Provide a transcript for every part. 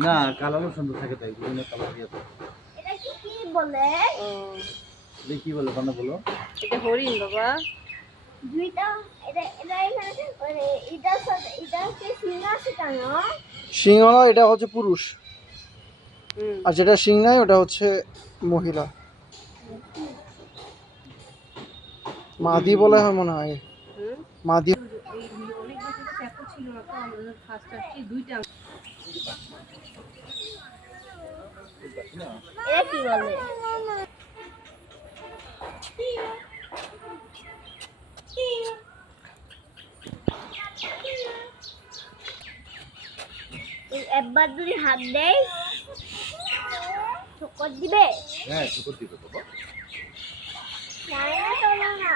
না কালারও সুন্দর থাকে তাই বিভিন্ন কালার দিয়ে থাকে। এটা কি বলে? ও এটা কি বলে বানা বলো? এটা হরিণ বাবা। দুইটা এটা এখানে এটা কি সিং আছে কেন? সিংহলা এটা হচ্ছে পুরুষ, হুম আর যেটা সিং নাই ওটা হচ্ছে মহিলা। মাদি বলে হয় মনে হয়, হুম মাদি। এই অনেক বছর চ্যাপটা ছিল না তো আমরা ফার্স্ট আসছি দুইটা এটা কি বলে? একবার যদি হাত দেয় ঠোকর দিবে? হ্যাঁ ঠোকর দিবে বাবা। না তো না।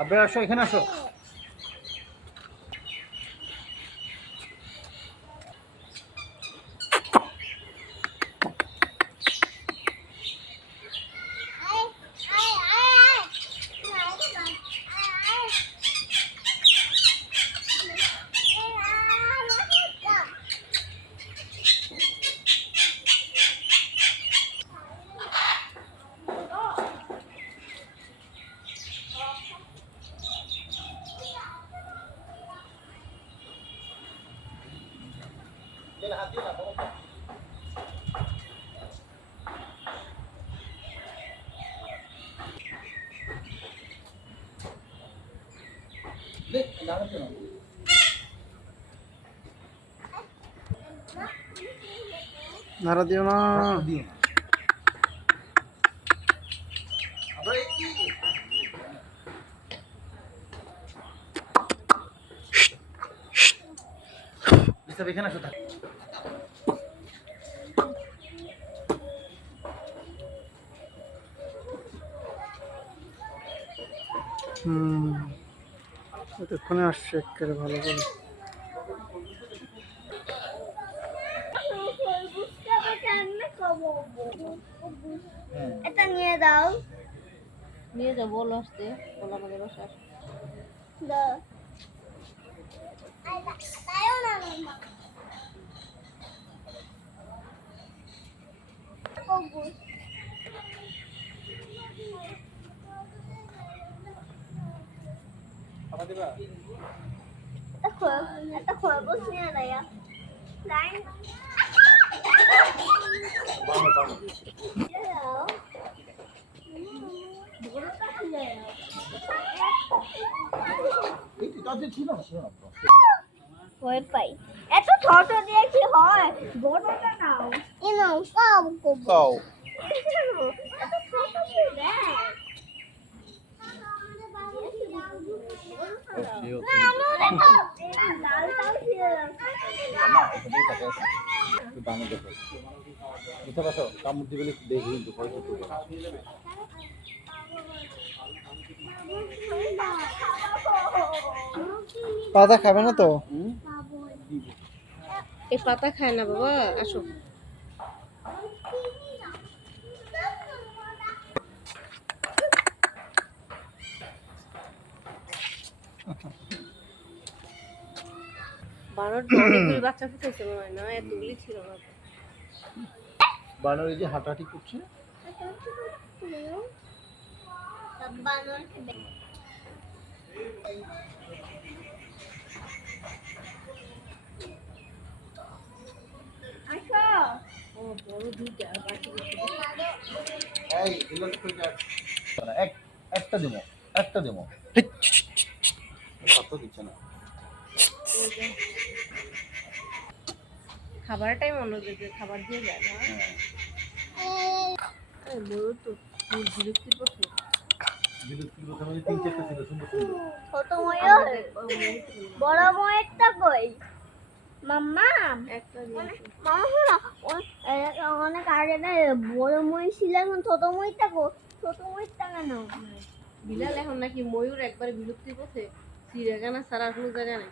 আবে আসো এখানে আসো। দেখ দাঁড়াতে না। নাড়া দিও না। দিও না। আবার লিসা এখানে আসো থাক। এতক্ষণে আসছে একেবারে ভালো করে। এটা নিয়ে দাও। নিয়ে যাও বল আসতে বল আমাদের বাসায় আসো। দাও। তাইও না মাম্মা। কবুজ। খাবার দিবা? এটা খরগোশ নিয়ে নেয়া। লাইন। বানো বানো। দাও। এই তাতে ছিল না ছিল না। ভয় পাই। এত ছোট দিয়ে কি হয়? বড়টা নাও। এই নাও সব কবুজ। দাও। এত ছোট দিয়ে দেখ। লালটাও ছিল। না এখানে টাকা আছে। একটু দামে দেখো। লিসা বসো কামড় দিবে দেখি কিন্তু ভয় করতে হবে। পাতা খাবে না তো? এই পাতা খায় না বাবা আসো। বানরটা অনেকগুলি বাচ্চা ফুটাইছে মনে হয় না এতগুলি ছিল না বানর এই যে হাঁটাহাঁটি করছে। ও বড় দুইটা বাকি এই এগুলো তো এক একটা দেবো একটা দেবো। কত দিচ্ছে না। খাবার টাইম অন্য খাবার দিয়ে যায় না বড় তো বিরক্তির পথে বিদ্যুৎ কথা মানে 3-4টা ছিল সুন্দর সুন্দর। ছোট ময়ূর বড় ময়ূরটা কই মাম্মা? একটা মামা শোনো অনেক আগে না বড় ময়ূর ছিল এখন ছোট ময়ূরটা ছোট ময়ূরটা কেন? বিলাল এখন নাকি ময়ূর একবারে বিলুপ্তির পথে চিড়িয়াখানা ছাড়া কোনো জায়গা নেই